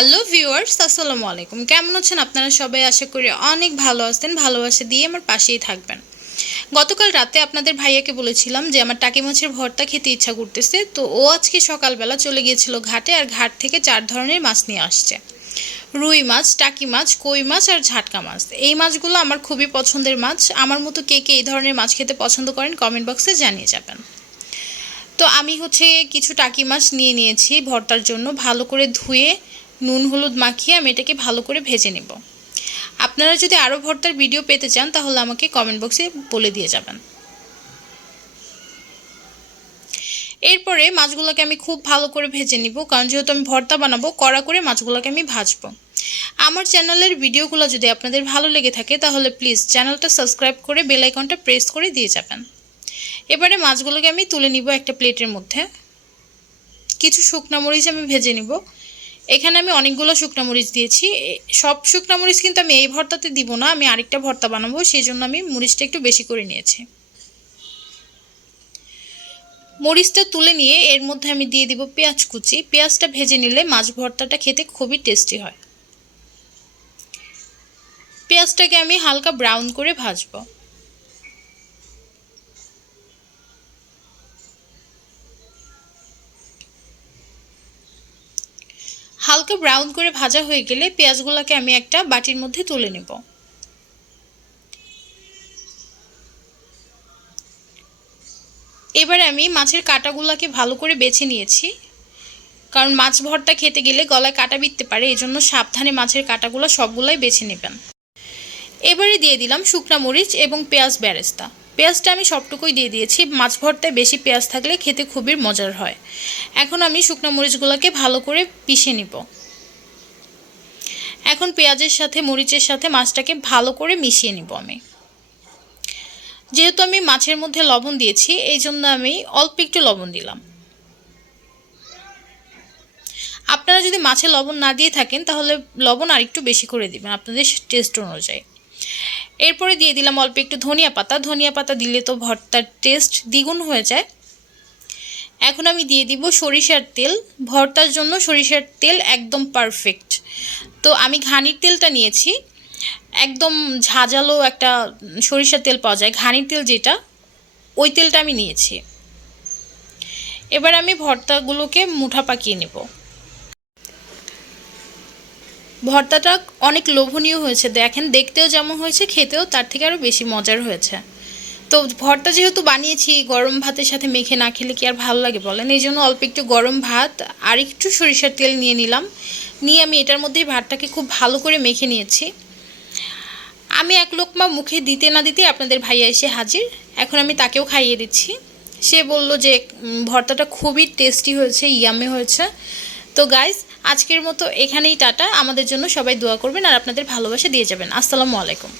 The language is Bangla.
হ্যালো ভিউয়ার্স, আসসালামু আলাইকুম। কেমন আছেন আপনারা সবাই? আশা করি অনেক ভালো আছেন। ভালোবাসা দিয়ে আমার পাশেই থাকবেন। গতকাল রাতে আপনাদের ভাইয়াকে বলেছিলাম যে আমার টাকি মাছের ভর্তা খেতে ইচ্ছা করতেছে। তো ও আজকে সকালবেলা চলে গিয়েছিল ঘাটে আর ঘাট থেকে চার ধরনের মাছ নিয়ে আসছে। রুই মাছ, টাকি মাছ, কই মাছ আর ঝাটকা মাছ। এই মাছগুলো আমার খুবই পছন্দের মাছ। আমার মতো কে কে এই ধরনের মাছ খেতে পছন্দ করেন কমেন্ট বক্সে জানিয়ে যাবেন। তো আমি হচ্ছে কিছু টাকি মাছ নিয়ে নিয়েছি ভর্তার জন্য। ভালো করে ধুয়ে নুন হলুদ মাখিয়ে আমি এটাকে ভালো করে ভেজে নেব। আপনারা যদি আরও ভর্তার ভিডিও পেতে চান, তাহলে আমাকে কমেন্ট বক্সে বলে দিয়ে যাবেন। এরপরে মাছগুলোকে আমি খুব ভালো করে ভেজে নিব, কারণ যেহেতু আমি ভর্তা বানাবো, কড়া করে মাছগুলোকে আমি ভাজবো। আমার চ্যানেলের ভিডিওগুলো যদি আপনাদের ভালো লেগে থাকে, তাহলে প্লিজ চ্যানেলটা সাবস্ক্রাইব করে বেল আইকনটা প্রেস করে দিয়ে যাবেন। এবারে মাছগুলোকে আমি তুলে নিব একটা প্লেটের মধ্যে। কিছু শুকনা মরিচ আমি ভেজে নিব। এখানে আমি অনেকগুলো শুকনো মরিচ দিয়েছি। সব শুকনো মরিচ কিন্তু আমি এই ভর্তাতে দিব না, আমি আরেকটা ভর্তা বানাবো, সেই জন্য আমি মরিচটা একটু বেশি করে নিয়েছি। মরিচটা তুলে নিয়ে এর মধ্যে আমি দিয়ে দিব পেঁয়াজ কুচি। পেঁয়াজটা ভেজে নিলে মাছ ভর্তাটা খেতে খুবই টেস্টি হয়। পেঁয়াজটাকে আমি হালকা ব্রাউন করে ভাজবো। হালকা ব্রাউন করে ভাজা হয়ে গেলে পেঁয়াজগুলোকে আমি একটা বাটির মধ্যে তুলে নেব। এবার আমি মাছের কাঁটাগুলোকে ভালো করে বেছে নিয়েছি। কারণ মাছ ভর্তা খেতে গেলে গলায় কাটা বিততে পারে এই জন্য সাবধানে মাছের কাঁটাগুলো সবগুলোই বেছে নেবেন। এবারে দিয়ে দিলাম শুকনা মরিচ এবং পেঁয়াজ বেরেস্তা। পেঁয়াজটা আমি সবটুকুই দিয়ে দিয়েছি। মাছ ভর্তায় বেশি পেঁয়াজ থাকলে খেতে খুবই মজার হয়। এখন আমি শুকনো মরিচগুলোকে ভালো করে পিষে নিব। এখন পেঁয়াজের সাথে, মরিচের সাথে মাছটাকে ভালো করে মিশিয়ে নিব আমি। যেহেতু আমি মাছের মধ্যে লবণ দিয়েছি, এই জন্য আমি অল্প একটু লবণ দিলাম। আপনারা যদি মাছে লবণ না দিয়ে থাকেন, তাহলে লবণ আর একটু বেশি করে দিবেন, আপনাদের টেস্ট অনুযায়ী। এরপরে দিয়ে দিলাম অল্প একটু ধনিয়া পাতা। ধনিয়া পাতা দিলে তো ভর্তার টেস্ট দ্বিগুণ হয়ে যায়। এখন আমি দিয়ে দিব সরিষার তেল। ভর্তার জন্য সরিষার তেল একদম পারফেক্ট তো আমি ঘানির তেলটা নিয়েছি। একদম ঝাঁঝালো একটা সরিষার তেল পাওয়া যায়, ঘানির তেল যেটা, ওই তেলটা আমি নিয়েছি। এবার আমি ভর্তাগুলোকে মুঠা পাকিয়ে নেব। ভর্তাটা অনেক লোভনীয় হয়েছে। দেখেন, দেখতেও যেমন হয়েছে, খেতেও তার থেকে আরও বেশি মজার হয়েছে। তো ভর্তা যেহেতু বানিয়েছি, গরম ভাতের সাথে মেখে না খেলে কি আর ভালো লাগে বলেন? এই জন্য অল্প একটু গরম ভাত আর একটু সরিষার তেল নিয়ে নিলাম। নিয়ে আমি এটার মধ্যেই ভাতটাকে খুব ভালো করে মেখে নিয়েছি। আমি এক লোকমা মুখে দিতে না দিতে আপনাদের ভাইয়া এসে হাজির। এখন আমি তাকেও খাইয়ে দিচ্ছি। সে বলল যে ভর্তাটা খুবই টেস্টি হয়েছে ইয়ামে হয়েছে। তো গাইজ আজকের মতো এখানেই টাটা। আমাদের জন্য সবাই দোয়া করবেন আর আপনাদের ভালোবাসা দিয়ে যাবেন। আসসালামু আলাইকুম।